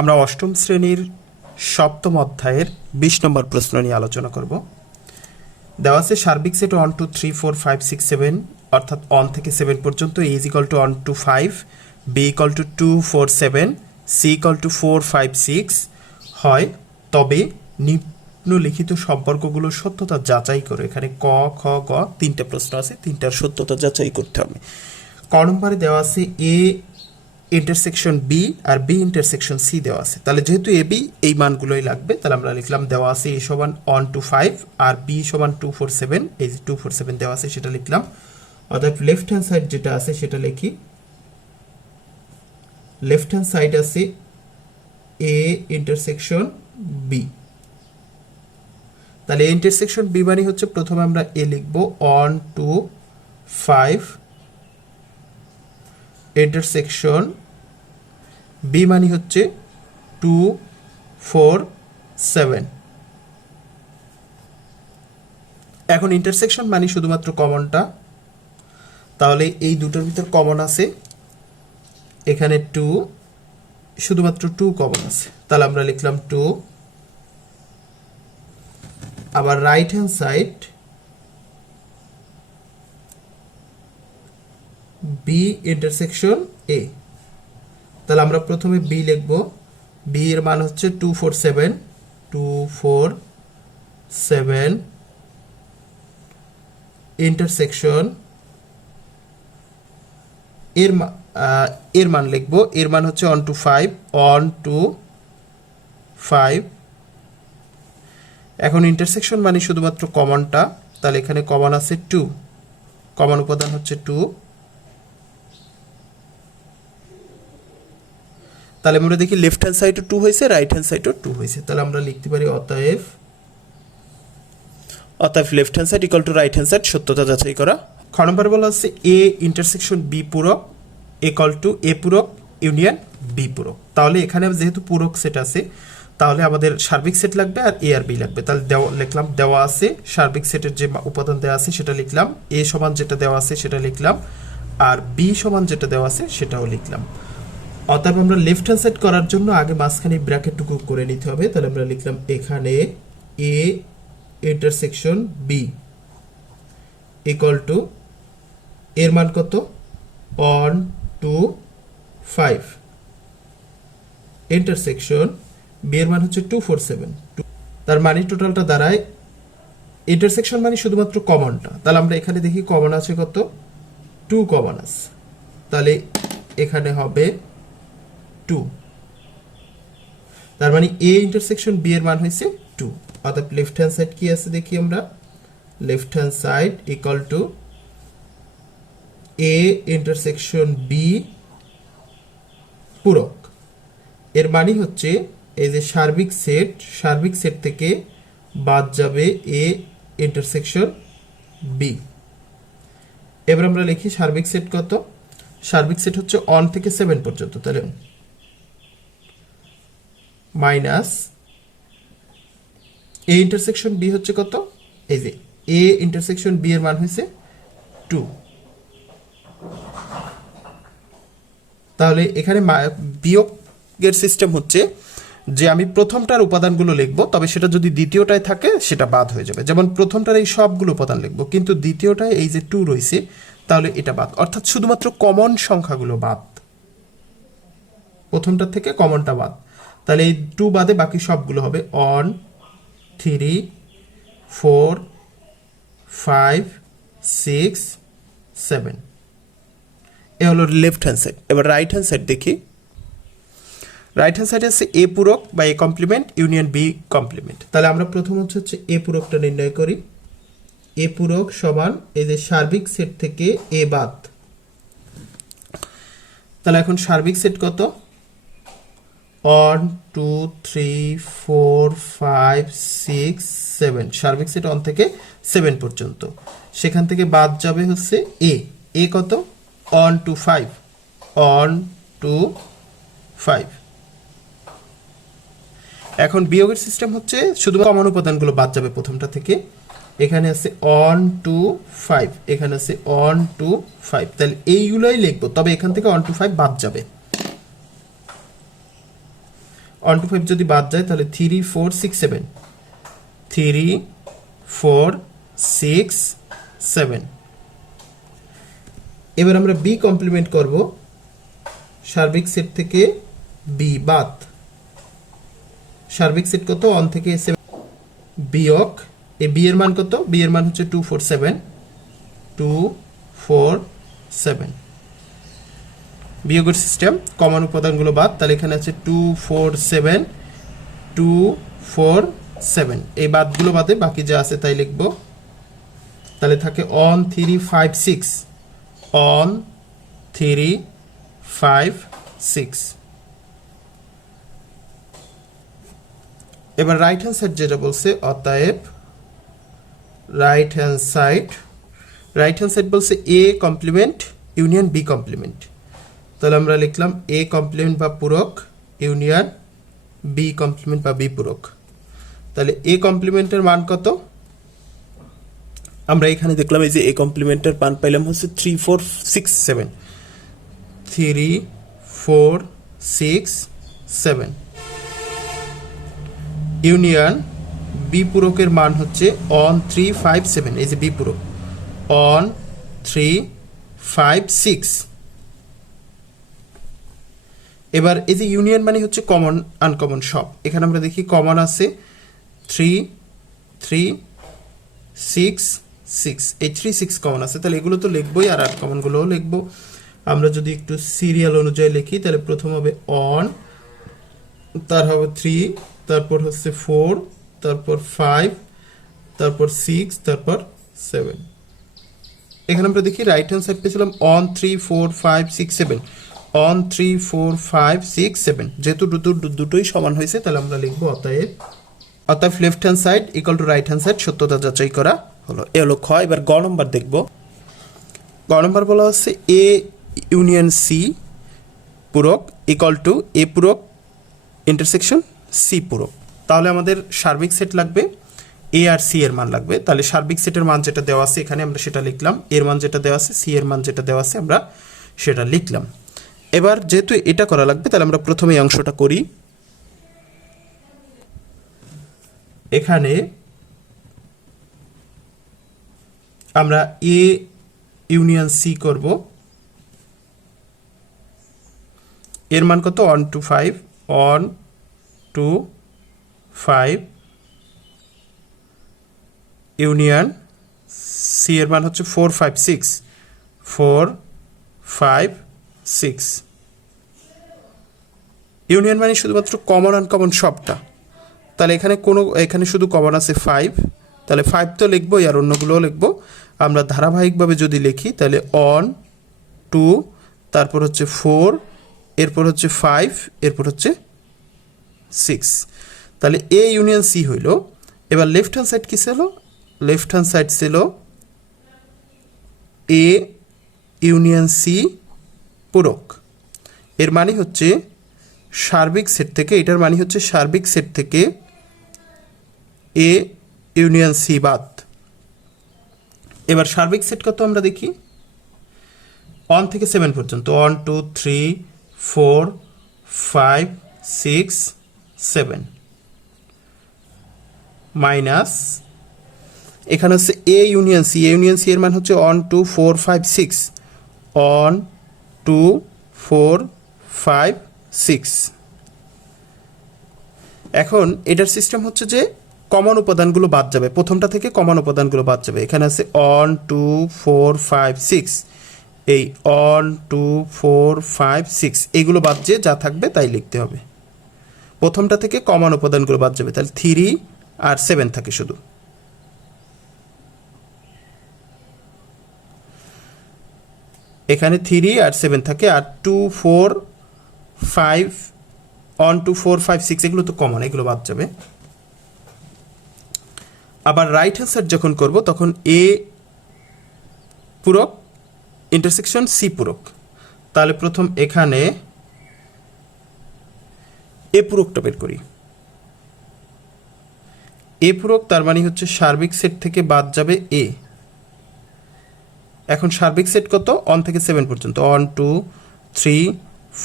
আমরা অষ্টম শ্রেণির সপ্তম অধ্যায়ের বিশ নম্বর প্রশ্ন নিয়ে আলোচনা করব। দেওয়া আছে সার্বিক set one two three four five six seven অর্থাৎ ওয়ান থেকে সেভেন পর্যন্ত A is equal to one two five B equal to two four seven C equal to four five six হয়। তবে নিম্নলিখিত সম্পর্কগুলো সত্যতা যাচাই করে। এখানে ক, খ, গ তিনটে প্রশ্ন আছে। তিনটার সত্যতা যাচাই করতে হবে। ক নম্বরে দেওয়া আছে এ ইন্টারসেকশন বি আর বি ইন্টারসেকশন সি দেওয়া আছে। তাহলে যেহেতু এ বি এই মানগুলোই লাগবে, তাহলে আমরা লিখলাম দেওয়া আছে এ সমান ওয়ান টু ফাইভ আর বি সমান টু ফোর সেভেন এই যে টু ফোর সেভেন দেওয়া আছে সেটা লিখলাম। অর্থাৎ লেফট হ্যান্ড সাইড যেটা আছে সেটা লিখি। লেফট হ্যান্ড সাইড আছে এ ইন্টারসেকশন বি তাহলে ইন্টারসেকশন বি মানে হচ্ছে প্রথমে আমরা এ লিখব one two five intersection B মানে হচ্ছে টু ফোর সেভেন এখন ইন্টারসেকশন মানে শুধুমাত্র কমনটা তাহলে এই দুটোর ভিতর কমন আছে। এখানে টু শুধুমাত্র টু কমন আছে। তাহলে আমরা লিখলাম টু আবার right hand side B intersection A তাহলে আমরা প্রথমে বি লিখব। বি এর মান হচ্ছে two four seven two four seven intersection এর এর মান লিখব। এর মান হচ্ছে one two five one two five এখন ইন্টারসেকশন মানে শুধুমাত্র কমনটা তাহলে এখানে কমন আছে টু কমন উপাদান হচ্ছে টু তাহলে আমরা দেখি লেফট হ্যান্ড সাইডও টু হয়েছে রাইট হ্যান্ড সাইডও টু হয়েছে। তাহলে আমরা লিখতে পারি অতএব অতএব left hand side equal to right hand side সত্যতা যাচাই করা। খ নম্বর বলা হচ্ছে এ ইন্টারসেকশন বি পূরক ইকুয়াল টু এ পূরক ইউনিয়ন বি পূরক। তাহলে এখানে যেহেতু পূরক সেট আছে, তাহলে আমাদের সার্বিক সেট লাগবে আর এ আর বি লাগবে। তাহলে দেওয়া, লিখলাম, দেওয়া আছে, সার্বিক সেটের যে উপাদান দেওয়া আছে সেটা লিখলাম এ সমান যেটা দেওয়া আছে সেটা লিখলাম, আর বি সমান যেটা দেওয়া আছে সেটাও লিখলাম। অতএব আমরা লেফট হ্যান্ড সাইড করার জন্য আগে মাঝখানে ব্র্যাকেটটুকু করে নিতে হবে। তাহলে আমরা লিখলাম এখানে A intersection B equal to এর মান কত? One two five intersection B এর মান হচ্ছে টু ফোর সেভেন তার মানে টোটালটা দাঁড়ায় ইন্টারসেকশন মানে শুধুমাত্র কমনটা তাহলে আমরা এখানে দেখি কমন আছে কত? টু কমন আছে। তাহলে এখানে হবে টু তার মানে এ ইন্টারসেকশন বি এর মান হয়েছে টু অর্থাৎ লেফট হ্যান্ড সাইড কি আছে দেখি আমরা? Left hand side equal to A intersection B পূরক। এর মানে হচ্ছে এই যে সার্বিক সেট সার্বিক সেট থেকে বাদ যাবে এ ইন্টারসেকশন বি এবার আমরা লিখি সার্বিক সেট কত? সার্বিক সেট হচ্ছে অন থেকে সেভেন পর্যন্ত, তাহলে মাইনাস এ ইন্টারসেকশন বি হচ্ছে কত? এই যে, এ ইন্টারসেকশন বি এর মান হয়েছে টু তাহলে এখানে বিয়োগের সিস্টেম হচ্ছে যে আমি প্রথমটার উপাদানগুলো লিখব, তবে সেটা যদি দ্বিতীয়টায় থাকে, সেটা বাদ হয়ে যাবে। যেমন প্রথমটার এই সবগুলো উপাদান লিখব, কিন্তু দ্বিতীয়টায় এই যে টু রয়েছে, তাহলে এটা বাদ। অর্থাৎ শুধুমাত্র কমন সংখ্যাগুলো বাদ। প্রথমটার থেকে কমনটা বাদ। তাহলে এই টু বাদে বাকি সবগুলো হবে one three four five six seven এ হলো লেফট হ্যান্ড সাইড এবার রাইট হ্যান্ড সাইড দেখি। রাইট হ্যান্ড সাইডে আছে এ পূরক বা A complement union B complement তাহলে আমরা প্রথম হচ্ছে হচ্ছে এ পূরকটা নির্ণয় করি। এ পূরক সমান এই যে সার্বিক সেট থেকে এ বাদ। তাহলে এখন সার্বিক সেট কত? One, two, three, four, five, six, seven. সার্বিক সেট অন থেকে সেভেন পর্যন্ত। সেখান থেকে বাদ যাবে হচ্ছে এ। এ কত? One two, five. One two, five. এখন বিয়োগের সিস্টেম হচ্ছে শুধু কমন উপাদানগুলো বাদ যাবে প্রথমটা থেকে। এখানে আছে অন টু, ফাইভ। এখানে আছে অন টু, ফাইভ। তাহলে এইগুলোই লিখব। তবে এখান থেকে অন টু, ফাইভ বাদ যাবে। ওয়ান টু ফাইভ যদি বাদ যায়, তাহলে three four six seven three four six seven এবার আমরা বি কমপ্লিমেন্ট করব। সার্বিক সেট থেকে বি বাদ। সার্বিক সেট কত? অন থেকে সেভেন বিয়োগ। এই বি এর মান কত? বি এর মান হচ্ছে two four seven two four seven বিয়োগের সিস্টেম কমন উপাদানগুলো বাদ, তাহলে এখানে আছে two four seven two four seven এই বাদগুলো বাদে বাকি যা আছে তাই লিখব। তাহলে থাকে one three five six one three five six এবার রাইট হ্যান্ড সাইড যেটা বলছে, অতএব right hand side right hand side বলছে A complement union B complement তাহলে আমরা লিখলাম এ কমপ্লিমেন্ট বা পূরক ইউনিয়ন বি কমপ্লিমেন্ট বা বি পূরক। তাহলে এ কমপ্লিমেন্টের মান কত? আমরা এখানে দেখলাম এই যে এ কমপ্লিমেন্টের মান পাইলাম হচ্ছে three four six seven three four six seven union B পূরকের মান হচ্ছে অন থ্রি ফাইভ সেভেন এই যে বি পূরক। অন থ্রি ফাইভ সিক্স এবার এই যে ইউনিয়ন মানে হচ্ছে কমন আনকমন সব। এখানে আমরা দেখি কমন আছে থ্রি থ্রি সিক্স সিক্স এই থ্রি সিক্স কমন আছে। তাহলে এগুলো তো লিখবোই, আর আনকমনগুলোও লিখব। আমরা যদি একটু সিরিয়াল অনুযায়ী লিখি, তাহলে প্রথম হবে অন তার হবে থ্রি তারপর হচ্ছে ফোর তারপর ফাইভ তারপর সিক্স তারপর সেভেন এখানে আমরা দেখি রাইট হ্যান্ড সাইড পেয়েছিলাম one three four five six seven one three four five six seven যেহেতু দুটো দুটোই সমান হয়েছে, তাহলে আমরা লিখব অতএব অতএব left hand side equal to right hand side সত্যতা যাচাই করা হলো। এ হলো খ, এবার গ নম্বর দেখব। গ নম্বর বলা হচ্ছে এ ইউনিয়ন সি পূরক ইকাল টু এ পূরক ইন্টারসেকশন সি পূরক। তাহলে আমাদের সার্বিক সেট লাগবে এ আর সি এর মান লাগবে। তাহলে সার্বিক সেটের মান যেটা দেওয়া আছে এখানে আমরা সেটা লিখলাম। এর মান যেটা দেওয়া আছে সি এর মান যেটা দেওয়া আছে আমরা সেটা লিখলাম। এবার যেহেতু এটা করা লাগবে, তাহলে আমরা প্রথমে অংশটা করি। এখানে আমরা এ ইউনিয়ন সি করব। এর মান কত? One two five, one two five union C এর মান হচ্ছে four five six, four five six union মানে শুধুমাত্র কমন আনকমন সবটা। তাহলে এখানে কোনো, এখানে শুধু কমন আছে ফাইভ তাহলে ফাইভ তো লিখবোই আর অন্যগুলোও লিখব। আমরা ধারাবাহিকভাবে যদি লিখি, তাহলে অন টু তারপর হচ্ছে ফোর এরপর হচ্ছে ফাইভ এরপর হচ্ছে সিক্স তাহলে এ ইউনিয়ন সি হইল। এবার লেফট হ্যান্ড সাইড কী ছিল লেফট হ্যান্ড সাইড ছিল এ ইউনিয়ন সি পূরক। এর মানে হচ্ছে সার্বিক সেট থেকে, এটার মানে হচ্ছে সার্বিক সেট থেকে এ ইউনিয়ন সি বাদ। এবার সার্বিক সেট কত আমরা দেখি? ওয়ান থেকে সেভেন পর্যন্ত। One two three four five six seven minus এখানে হচ্ছে A union C A union C এর মান হচ্ছে one two four five six one two four five six এখন এটার সিস্টেম হচ্ছে যে কমন উপাদানগুলো বাদ যাবে। প্রথমটা থেকে কমন উপাদানগুলো বাদ যাবে। এখানে আছে one two four five six এই one two four five six এইগুলো বাদ যে যা থাকবে তাই লিখতে হবে। প্রথমটা থেকে কমন উপাদানগুলো বাদ যাবে। তাহলে থ্রি আর সেভেন থাকে শুধু। এখানে থ্রি আর সেভেন থাকে আর two four five one two four five six এগুলো তো কমন এগুলো বাদ যাবে। আবার রাইট হ্যান্ড যখন করব, তখন এ পূরক ইন্টারসেকশন সি পূরক। তাহলে প্রথম এখানে এ পূরকটা বের করি। এ পূরক তার মানে হচ্ছে সার্বিক সেট থেকে বাদ যাবে এ এখন সার্বিক সেট কত? অন থেকে সেভেন পর্যন্ত। One two three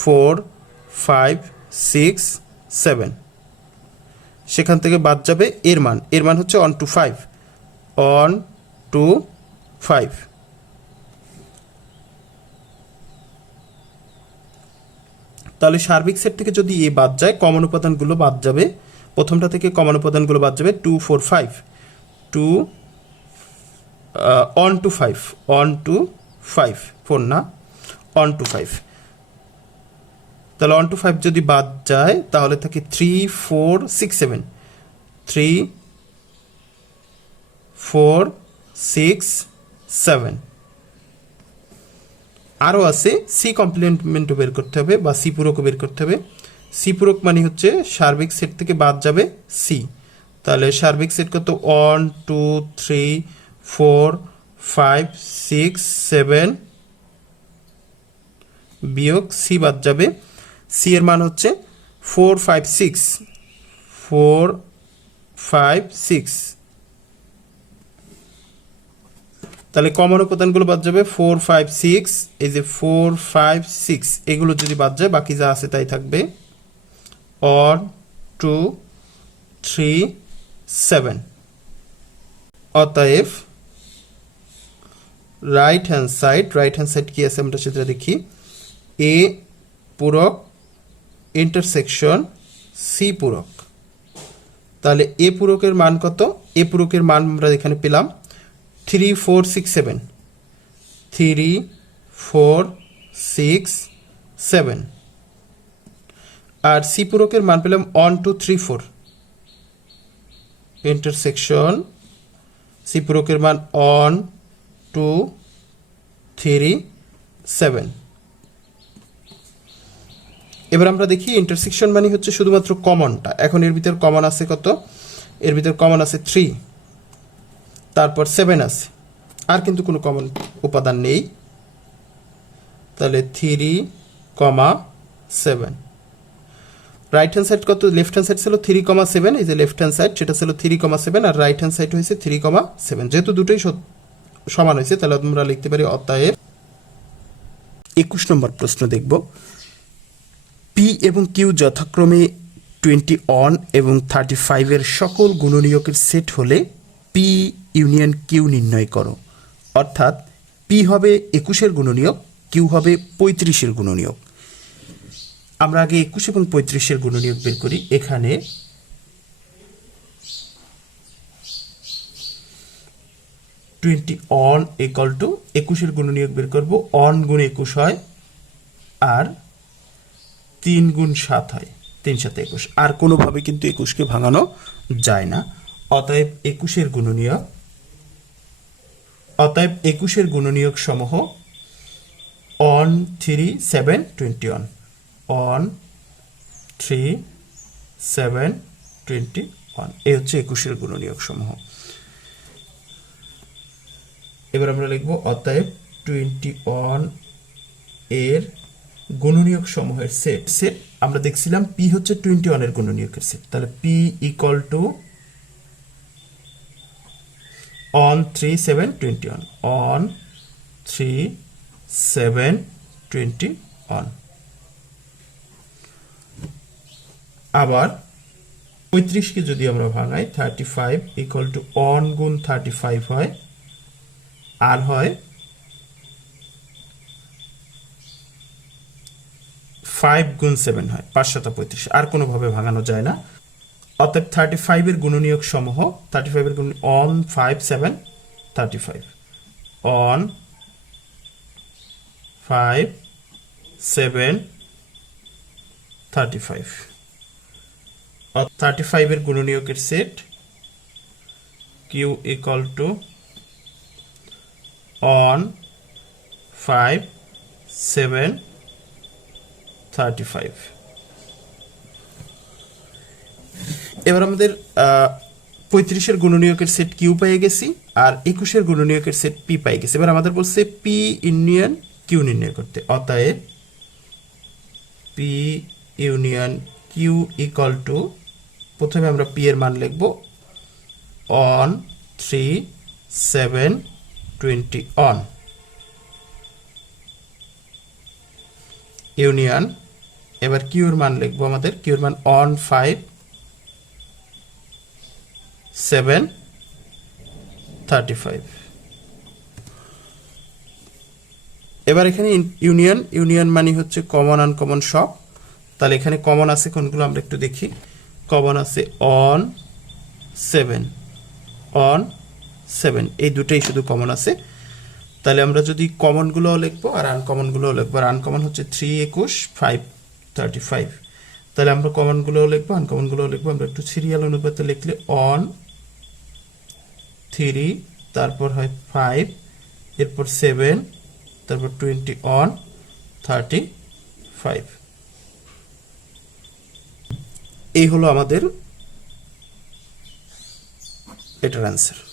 four five six seven সেখান থেকে বাদ যাবে এর মান। এর মান হচ্ছে one two five one two five তাহলে সার্বিক সেট থেকে যদি এ বাদ যায় কমন উপাদানগুলো বাদ যাবে। প্রথমটা থেকে কমন উপাদানগুলো বাদ যাবে two four five two one two five one two five four না অন টু ফাইভ তাহলে অন টু ফাইভ যদি বাদ যায়, তাহলে থাকে three four six seven three four six seven আরও আছে সি কমপ্লিমেন্টও বের করতে হবে বা সি পূরকও বের করতে হবে। সি পূরক মানে হচ্ছে সার্বিক সেট থেকে বাদ যাবে সি তাহলে সার্বিক সেট কত? One two three four, five, six, seven বিয়োগ সি বাদ যাবে। সি এর মান হচ্ছে four, five, six. Four, five, six. তাহলে কমন উপাদানগুলো বাদ যাবে ফোর, ফাইভ, সিক্স। এই যে ফোর, ফাইভ, সিক্স, এগুলো যদি বাদ যায়, বাকি যা আছে তাই থাকবে। One, two, three, seven. অতএব right hand side right hand side কি আছে আমরা সেটা দেখি। এ পূরক ইন্টারসেকশন সি পূরক। তাহলে এ পূরকের মান কত? এ পূরকের মান আমরা এখানে পেলাম three four six seven three four six seven আর সি পূরকের মান পেলাম one two three four intersection C পূরকের মান ওয়ান টু থ্রি সেভেন এবার আমরা দেখি ইন্টারসেকশন মানে হচ্ছে শুধুমাত্র কমনটা এখন এর ভিতর কমন আছে কত? এর ভিতর কমন আছে থ্রি তারপর সেভেন আছে। আর কিন্তু কোনো কমন উপাদান নেই। তাহলে three comma seven right hand side কত? লেফট হ্যান্ড সাইড ছিল থ্রি কমা সেভেন এই যে লেফট হ্যান্ড সাইড সেটা ছিল থ্রি কমা সেভেন আর রাইট হ্যান্ড সাইড হয়েছে থ্রি কমা সেভেন যেহেতু দুটোই সত- সমান হয়েছে, তাহলে আমরা লিখতে পারি অতএব একুশ নম্বর প্রশ্ন দেখব। পি এবং কিউ যথাক্রমে টোয়েন্টি অন এবং থার্টি ফাইভের সকল গুণনীয়কের সেট হলে পি ইউনিয়ন কিউ নির্ণয় করো। অর্থাৎ পি হবে একুশের গুণনীয়ক কিউ হবে পঁয়ত্রিশের গুণনীয়ক। আমরা আগে একুশ এবং পঁয়ত্রিশের গুণনীয়ক বের করি। এখানে টোয়েন্টি অন ইকাল টু একুশের গুণনীয়ক বের করব অন গুণ একুশ হয়, আর তিন গুণ সাত হয়, তিন সাথে একুশ। আর কোনোভাবে কিন্তু একুশকে ভাঙানো যায় না। অতএব একুশের গুণনীয়ক, অতএব একুশের গুণনীয়ক সমূহ one three seven twenty one one three seven twenty one এই হচ্ছে একুশের গুণনীয়ক সমূহ। এবার আমরা লিখব অতএব টোয়েন্টি ওয়ানের গুণনীয়ক সমূহের সেট সেট আমরা দেখছিলাম পি হচ্ছে টোয়েন্টি ওয়ানের গুণনীয়কের সেট তাহলে P equal to one three seven twenty one one three seven twenty one আবার পঁয়ত্রিশকে যদি আমরা ভাঙাই thirty five equal to one গুণ থার্টি ফাইভ হয় আর হয় ফাইভ গুণ সেভেন হয়, পাঁচশত পঁয়ত্রিশ। আর কোনোভাবে ভাঙানো যায় না। অতএব থার্টি ফাইভের গুণনীয়ক সমূহ থার্টি ফাইভের গুণ one five seven thirty five one five seven thirty five thirty ফাইভের গুণনীয়কের set Q equal to one five seven thirty five এবার আমাদের পঁয়ত্রিশের গুণনীয়কের সেট কিউ পেয়ে গেছি, আর একুশের গুণনীয়কের সেট পি পেয়ে গেছি। এবার আমাদের বলছে পি ইউনিয়ন কিউ নির্ণয় করতে। অতএব P union Q equal to প্রথমে আমরা পি এর মান লিখব one three seven twenty one union এবার কিউর মান লিখব আমাদের কিউর মান one five seven thirty five এবার এখানে ইউনিয়ন ইউনিয়ন মানে হচ্ছে কমন আনকমন সব। তাহলে এখানে কমন আছে কোনগুলো আমরা একটু দেখি। কমন আছে অন সেভেন অন সেভেন এই দুটোই শুধু কমন আছে। তাহলে আমরা যদি কমনগুলোও লিখব আর আনকমনগুলোও লিখব। আর আনকমন হচ্ছে থ্রি একুশ ফাইভ থার্টি ফাইভ তাহলে আমরা কমনগুলোও লিখব আনকমনগুলোও লিখব। আমরা একটু সিরিয়াল অনুপাতে লিখলে অন থ্রি তারপর হয় ফাইভ এরপর সেভেন তারপর টোয়েন্টি অন থার্টি ফাইভ এই হলো আমাদের এটার অ্যান্সার